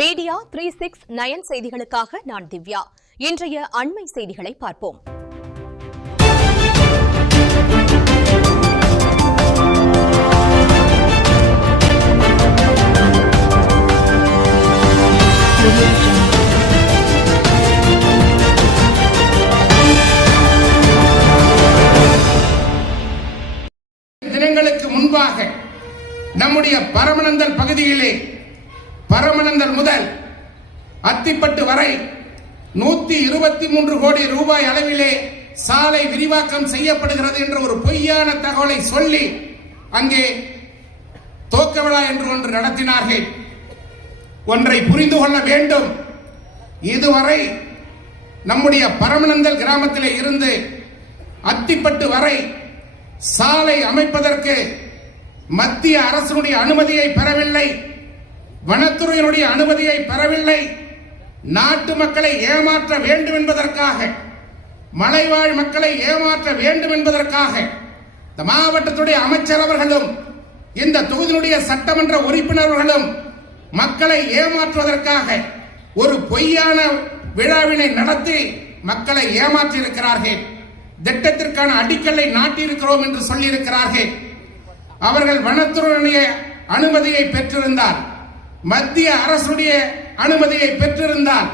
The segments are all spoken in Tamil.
மீடியா த்ரீ சிக்ஸ் நயன் செய்திகளுக்காக நான் திவ்யா. இன்றைய அண்மை செய்திகளை பார்ப்போம். தினங்களுக்கு முன்பாக நம்முடைய பரமநந்தல் பகுதியிலே பரமநந்தர் முதல் அத்திப்பட்டு வரை நூத்தி இருபத்தி மூன்று கோடி ரூபாய் அளவிலே சாலை விரிவாக்கம் செய்யப்படுகிறது என்ற ஒரு பொய்யான தகவலை சொல்லி அங்கே துவக்க விழா என்று ஒன்று நடத்தினார்கள். ஒன்றை புரிந்து கொள்ள வேண்டும். இதுவரை நம்முடைய பரமநந்தல் கிராமத்தில் இருந்து அத்திப்பட்டு வரை சாலை அமைப்பதற்கு மத்திய அரசினுடைய அனுமதியை பெறவில்லை. வனத்துறையினுடைய அனுமதியை பெறவில்லை. நாட்டு மக்களை ஏமாற்ற வேண்டும் என்பதற்காக மலைவாழ் மக்களை ஏமாற்ற வேண்டும் என்பதற்காக இந்த மாவட்டத்துடைய அமைச்சர் அவர்களும் இந்த தொகுதியினுடைய சட்டமன்ற உறுப்பினர்களும் மக்களை ஏமாற்றுவதற்காக ஒரு பொய்யான விழாவினை நடத்தி மக்களை ஏமாற்றி இருக்கிறார்கள் திட்டத்திற்கான அடிக்கல்லை நாட்டியிருக்கிறோம் என்று சொல்லியிருக்கிறார்கள். அவர்கள் வனத்துறையினுடைய அனுமதியை பெற்றிருந்தார். மத்திய அரசுடைய அனுமதியை பெற்றிருந்தால்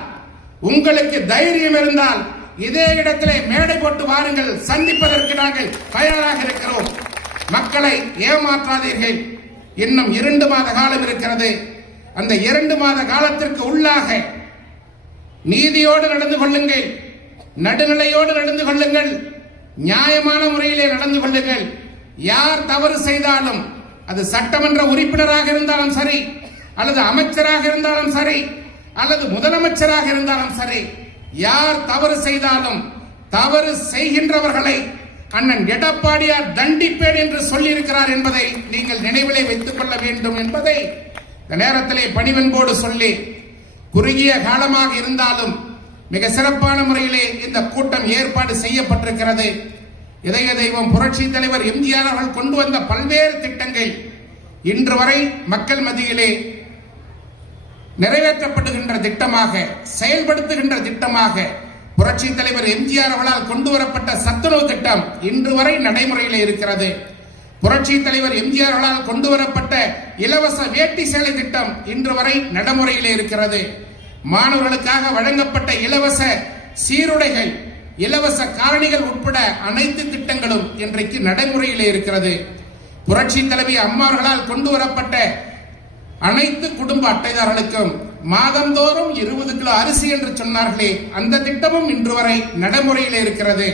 உங்களுக்கு தைரியம் இருந்தால் இதே இடத்திலே மேடை போட்டு வாருங்கள் சந்திப்பதற்கு நாங்கள் தயாராக இருக்கிறோம். மக்களை ஏமாற்றாதீர்கள். இன்னும் இரண்டு மாத காலம் இருக்கிறது. அந்த இரண்டு மாத காலத்திற்கு உள்ளாக நீதியோடு நடந்து கொள்ளுங்கள். நடுநிலையோடு நடந்து கொள்ளுங்கள். நியாயமான முறையிலே நடந்து கொள்ளுங்கள். யார் தவறு செய்தாலும் அது சட்டமன்ற உறுப்பினராக இருந்தாலும் சரி அல்லது அமைச்சராக இருந்தாலும் சரி அல்லது முதலமைச்சராக இருந்தாலும் சரி யார் தவறு செய்தாலும் தவறு செய்கின்றவர்களை அண்ணன் எடப்பாடியார் தண்டிப்பேன் என்று சொல்லியிருக்கிறார் என்பதை நீங்கள் நினைவிலே வைத்துக் கொள்ள வேண்டும் என்பதை இந்த நேரத்திலே பணிவன்போடு சொல்லி குறுகிய காலமாக இருந்தாலும் மிக சிறப்பான முறையிலே இந்த கூட்டம் ஏற்பாடு செய்யப்பட்டிருக்கிறது. இதய தெய்வம் புரட்சி தலைவர் எம்ஜிஆர் அவர்கள் கொண்டு வந்த பல்வேறு திட்டங்கள் இன்று வரை மக்கள் மத்தியிலே நிறைவேற்றப்படுகின்ற திட்டமாக செயல்படுத்துகின்ற திட்டமாக புரட்சி தலைவர் எம்ஜிஆர் அவர்களால் கொண்டு வரப்பட்ட சத்துணவு திட்டம் இன்று வரை நடைமுறையில் இருக்கிறது. புரட்சி தலைவர் எம்ஜிஆர் அவர்களால் கொண்டு வரப்பட்ட இலவச வேட்டி சேலை திட்டம் இன்று வரை நடைமுறையில் இருக்கிறது. மாணவர்களுக்காக வழங்கப்பட்ட இலவச சீருடைகள் இலவச காரணிகள் உட்பட அனைத்து திட்டங்களும் இன்றைக்கு நடைமுறையில் இருக்கிறது. புரட்சி தலைவி அம்மாவர்களால் கொண்டு வரப்பட்ட அனைத்து குடும்ப அட்டைதாரர்களுக்கும் மாதந்தோறும் இருபது கிலோ அரிசி என்று சொன்னார்களே அந்த திட்டமும் இன்று வரை நடைமுறையில் இருக்கிறது.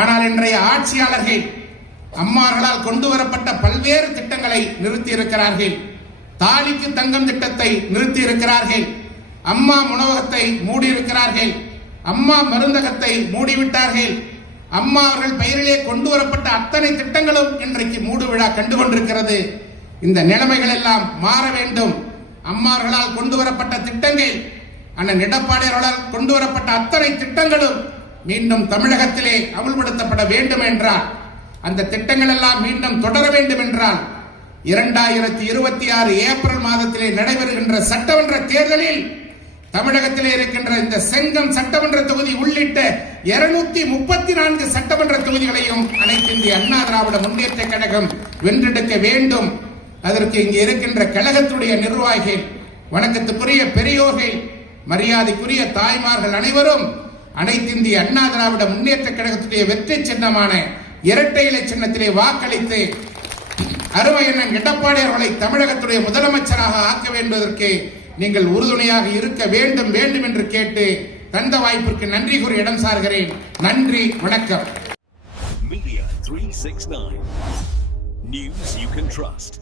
ஆனால் இன்றைய ஆட்சியாளர்கள் அம்மார்களால் கொண்டு வரப்பட்ட பல்வேறு திட்டங்களை நிறுத்தி இருக்கிறார்கள் தாலிக்கு தங்கம் திட்டத்தை நிறுத்தி இருக்கிறார்கள் அம்மா உணவகத்தை மூடியிருக்கிறார்கள். அம்மா மருந்தகத்தை மூடிவிட்டார்கள். அம்மா அவர்கள் பெயரிலே கொண்டு வரப்பட்ட அத்தனை திட்டங்களும் இன்றைக்கு மூடு விழா கண்டு கொண்டிருக்கிறது இந்த நிலைமைகள் எல்லாம் மாற வேண்டும். அம்மார்களால் கொண்டு வரப்பட்ட திட்டங்கள் அண்ணன் எடப்பாடியார்களால் கொண்டு வரப்பட்ட அத்தனை திட்டங்களும் மீண்டும் தமிழகத்திலே அமல்படுத்தப்பட வேண்டும் என்றால் அந்த திட்டங்கள் எல்லாம் மீண்டும் தொடர வேண்டும் என்றால் இரண்டாயிரத்தி இருபத்தி ஆறு ஏப்ரல் மாதத்திலே நடைபெறுகின்ற சட்டமன்ற தேர்தலில் தமிழகத்திலே இருக்கின்ற இந்த செங்கம் சட்டமன்ற தொகுதி உள்ளிட்ட இருநூத்தி முப்பத்தி நான்கு சட்டமன்ற தொகுதிகளையும் அனைத்து இந்திய அண்ணா திராவிட முன்னேற்ற கழகம் வென்றெடுக்க வேண்டும். அதற்கு இங்கே இருக்கின்ற கழகத்துடைய நிர்வாகிகள் வணக்கத்துக்குரிய பெரியோர்கள் மரியாதைக்குரிய தாய்மார்கள் அனைவரும் அனைத்திந்திய அண்ணா திராவிட முன்னேற்ற கழகத்துடைய வெற்றி சின்னமான இரட்டை இலை சின்னத்திலே வாக்களித்து அருமை எண்ணன் எடப்பாடி அவர்களை தமிழகத்துடைய முதலமைச்சராக ஆக்க வேண்டுவதற்கு நீங்கள் உறுதுணையாக இருக்க வேண்டும் வேண்டும் என்று கேட்டு தந்த வாய்ப்பிற்கு நன்றி கூறி இடம் சார்கிறேன் நன்றி வணக்கம் Media 369. News you can trust.